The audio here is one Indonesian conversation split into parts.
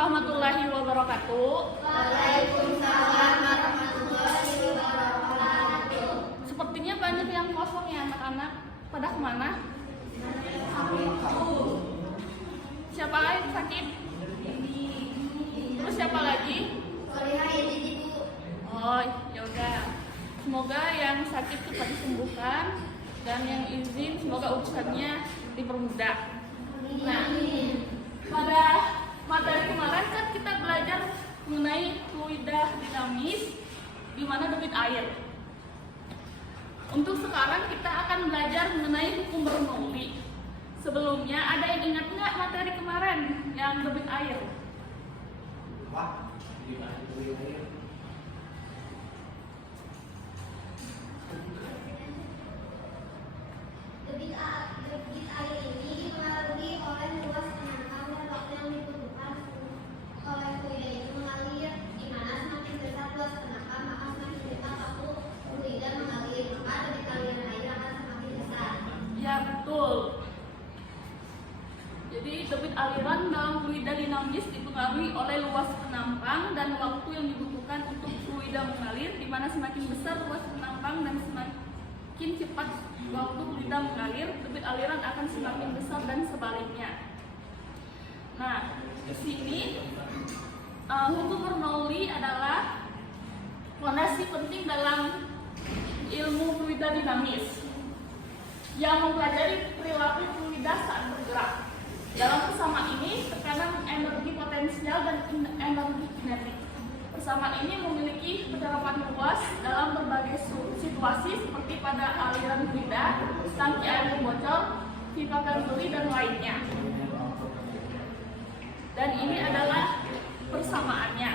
warahmatullahi wabarakatuh. Waalaikumsalam warahmatullahi wabarakatuh. Sepertinya banyak yang kosong ya anak-anak. Pada kemana? Siapa yang sakit? Terus siapa lagi? Oh, ya udah. Semoga yang sakit cepat disembuhkan dan yang izin semoga urusannya dipermudah. Nah, pada materi kemarin kan kita belajar mengenai fluida dinamis di mana debit air. Untuk sekarang kita akan belajar mengenai hukum Bernoulli. Sebelumnya ada yang ingat nggak materi kemarin yang debit air? Debit air ini dipengaruhi oleh luas penangkap dan waktu yang dibutuhkan oleh fluida itu mengalir, di mana semakin besar luas penangkap maka semakin cepat waktu fluida mengalir, maka debit aliran air akan semakin besar. Ya, betul. Jadi debit aliran dalam fluida dinamis dipengaruhi oleh luas penampang dan waktu yang dibutuhkan untuk fluida mengalir, di mana semakin besar luas penampang dan semakin cepat waktu fluida mengalir, debit aliran akan semakin besar dan sebaliknya. Nah, di sini hukum Bernoulli adalah fondasi penting dalam ilmu fluida dinamis yang mempelajari perilaku fluida saat bergerak. Dalam persamaan ini, tekanan energi potensial dan energi kinetik. Persamaan ini memiliki penerapan luas dalam berbagai situasi seperti pada aliran fluida, tangki air yang bocor, pipa gantuli, dan lainnya. Dan ini adalah persamaannya.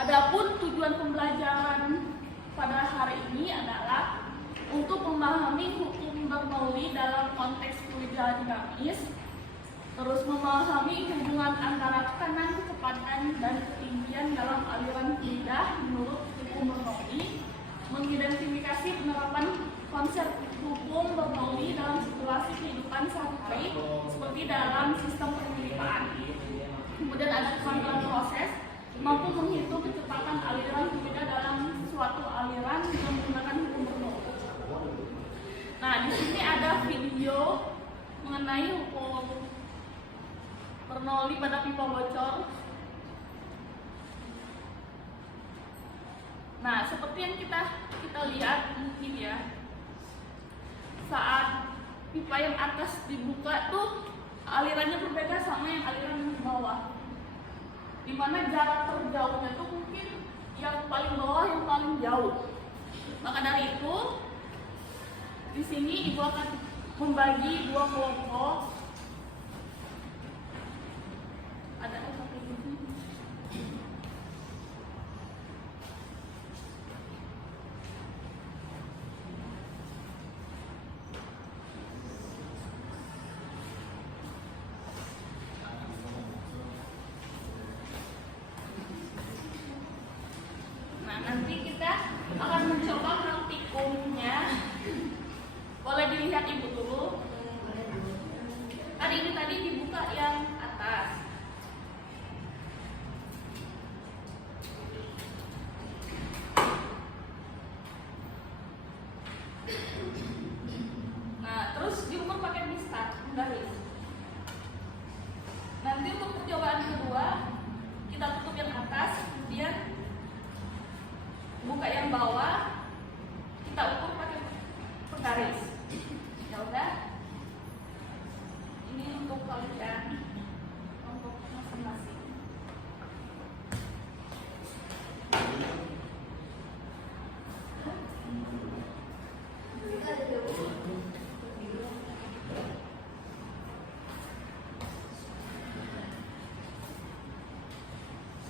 Adapun tujuan pembelajaran pada hari ini adalah untuk memahami hukum Bernoulli dalam konteks fluida dinamis, terus memahami hubungan antara tekanan, kecepatan, dan ketinggian dalam aliran fluida menurut hukum Bernoulli, mengidentifikasi penerapan konsep hukum Bernoulli dalam situasi kehidupan sehari-hari seperti dalam sistem perpipaan. Kemudian ada kemampuan proses, mampu menghitung kecepatan aliran fluida dalam suatu aliran yang menggunakan hukum Bernoulli. Nah, di sini ada video mengenai hukum Bernoulli pada pipa bocor. Nah, seperti yang kita lihat mungkin ya, saat pipa yang atas dibuka tuh alirannya berbeda sama yang aliran di bawah. Dimana jarak terjauhnya tuh mungkin yang paling bawah yang paling jauh. Maka dari itu, di sini ibu akan membagi dua kelompok. Ada seperti ini. Nah, nanti kita akan mencoba praktikumnya. Boleh dilihat ibu dulu. Tadi dibuka yang atas. Nah, terus diukur pakai mistar, garis. Nanti untuk percobaan kedua, kita tutup yang atas, kemudian buka yang bawah, kita ukur pakai penggaris. Ya udah, ini untuk kalian, untuk masing-masing.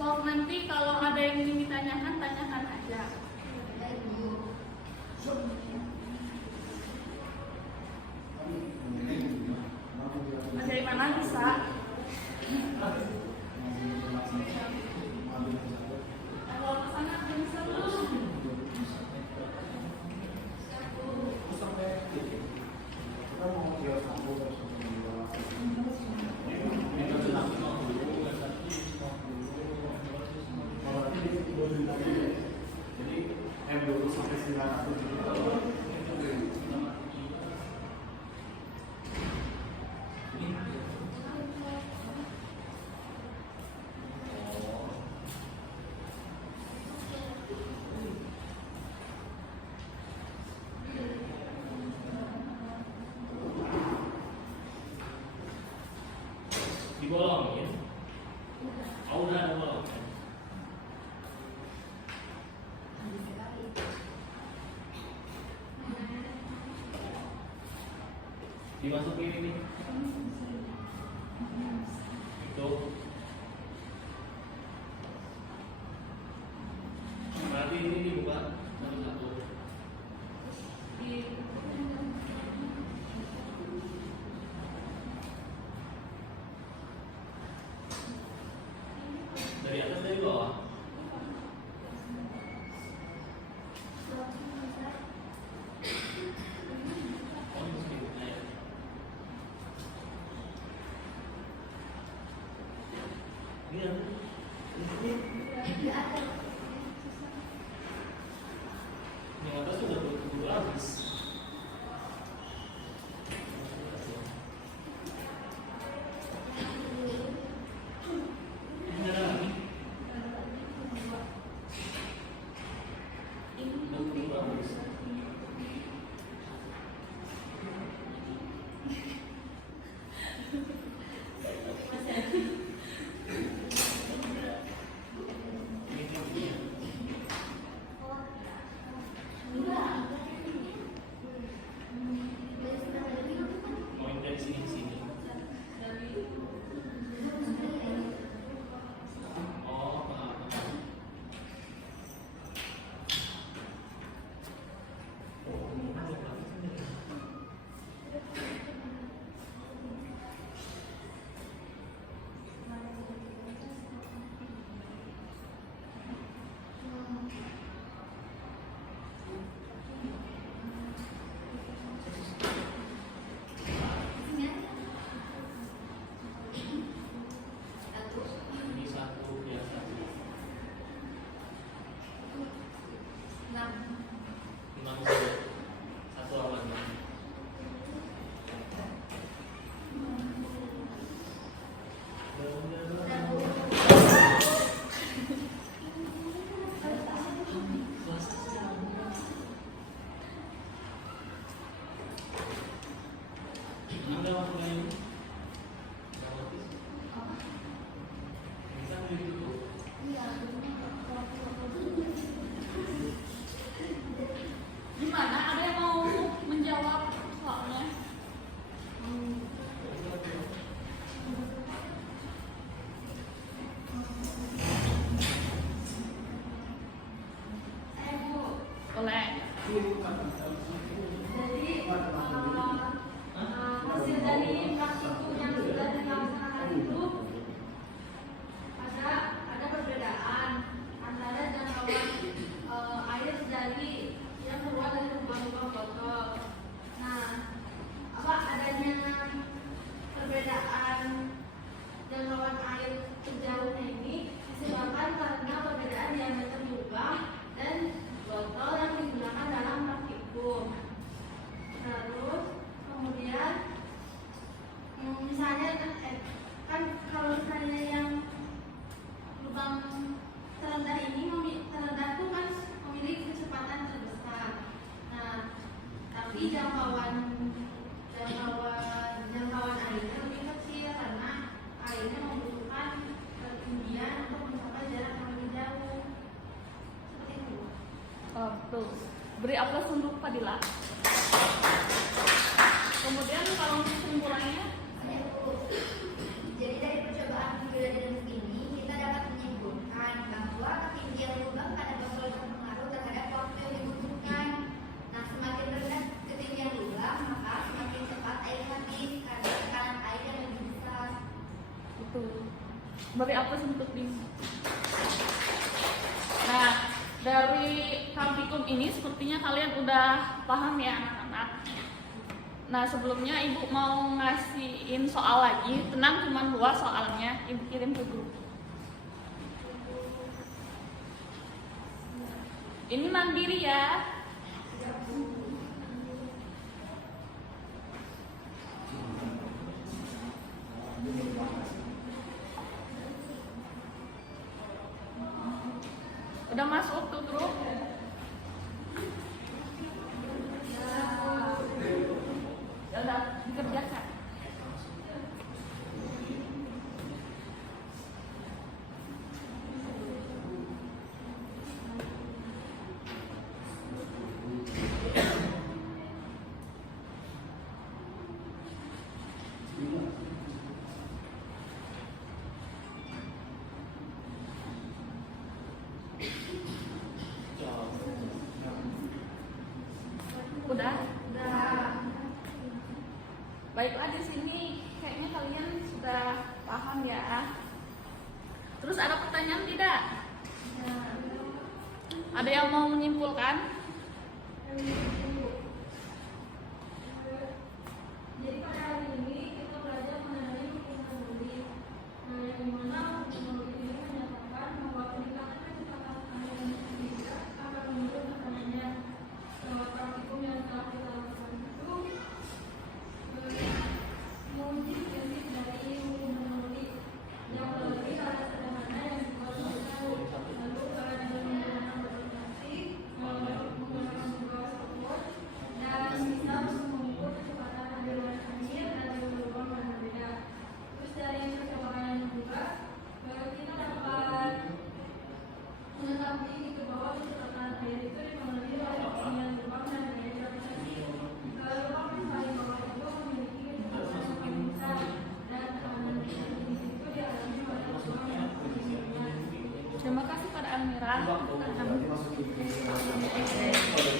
So, nanti kalau ada yang ingin ditanyakan, tanyakan aja. Dari mana bisa? Kalau kesana bisa belum? Kita mau jual sambung terus Dibolongin. Oh, udah ada bolong. Dimasukin ini. Itu. Berarti ini dibuka satu-satu. Dari atas dari bawah. Oh, masukin air. Ini apa? Yang atas sudah berburu habis. Ini ada lagi. Sudah berburu habis. Ini tingginya. Mau yang dari sini ke sini. Oh, paham. Ini satu biasa. Lima saja. Satu awan. Ada waktu lain? Bisa begitu. Gimana? Ada yang mau menjawab soalnya? Boleh. Hasil dari praktikum yang sudah dilaksanakan itu ada perbedaan antara jangkauan air dari yang keluar dari lubang-lubang botol. Nah, adanya perbedaan jangkauan air sejauhnya ini disebabkan karena perbedaan diameter lubang dan botol yang digunakan dalam praktikum. Terus kemudian misalnya kan kalau misalnya yang lubang terendah ini terendah itu kan memiliki kecepatan terbesar. Nah, tapi jangkauan airnya lebih kecil karena airnya membutuhkan ketinggian untuk mencapai jarak yang lebih jauh. Seperti itu. Tuh. Beri aplaus untuk Fadila. Kemudian kalau kesimpulannya, Jadi dari percobaan hidrodinamis ini kita dapat menyimpulkan bahwa ketinggian lubang pada botol berpengaruh terhadap waktu yang dibutuhkan. Nah, semakin rendah ketinggian lubang, maka semakin cepat air habis karena tekanan air yang lebih besar. itu. Beri aplaus untuk Dim. Nah, dari praktikum ini sepertinya kalian udah paham ya anak-anak. Nah, sebelumnya ibu mau ngasihin soal lagi. Tenang, cuma 2 soalnya. Ibu kirim ke grup. Ini mandiri ya. Udah masuk tuh grup? Ya udah dikerjakan. Udah? Baiklah, di sini kayaknya kalian sudah paham ya. Terus ada pertanyaan tidak? Ada yang mau menyimpulkan? Jadi pada hari ini kita belajar mengenai hukum naluri. Yang mana hukum naluri ini menyatakan bahwa tindakan yang dilakukan oleh manusia akan menurut tekanannya. Praktikum yang telah kita lakukan itu menguji prinsip dari hukum naluri yang melalui cara sederhana yang dibuat lalu dengan menggunakan aplikasi, menggunakan sebuah software dan bisa mengukur kecepatan aliran air dari lubang yang berbeda. Terus dari percobaan yang kedua, kita dapat mengetahui gitu bahwa kecepatan air itu dipengaruhi oleh ketinggian lubang dan daya gravitasi. Lubang yang paling bawah itu memiliki kecepatan yang paling besar dan tekanan di situ dialami oleh lubang yang paling ringan. Terima kasih pada Almira.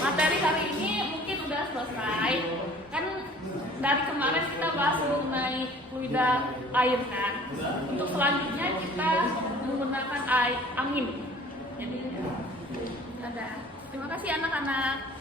Materi hari ini mungkin udah selesai. Kan dari kemarin kita bahas mengenai fluida air kan. Untuk selanjutnya kita menggunakan angin. Jadi, dadah. Terima kasih anak-anak.